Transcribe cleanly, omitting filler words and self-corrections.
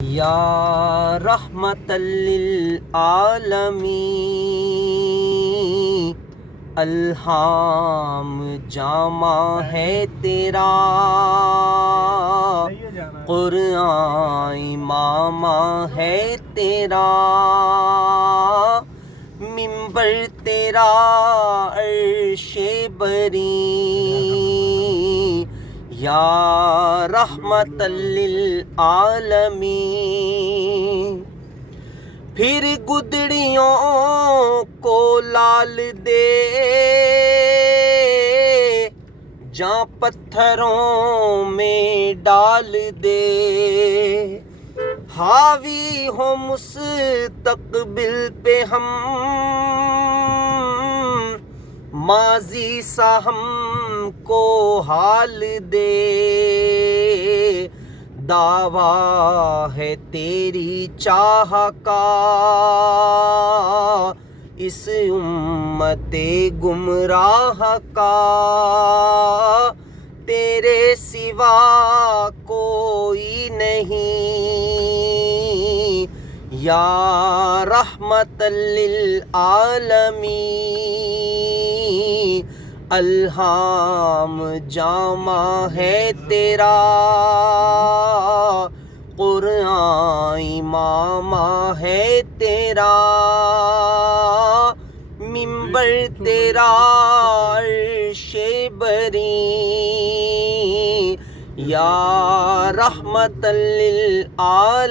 یا رحمت للعالمین، الہام جامع ہے تیرا، قرآن امام ہے تیرا، منبر تیرا عرش بری، یا رحمت للعالمین۔ پھر گدڑیوں کو لال دے، جہاں پتھروں میں ڈال دے، حاوی ہو مستقبل پہ ہم، ماضی سا ہم کو حال دے، دعویٰ ہے تیری چاہ کا اس امت گمراہ کا، تیرے سوا کوئی نہیں، یا رحمت للعالمین، الہام جامع ہے تیرا، قرآن امام ہے تیرا، منبر تیرا عرش بری، یا رحمت للعالمین۔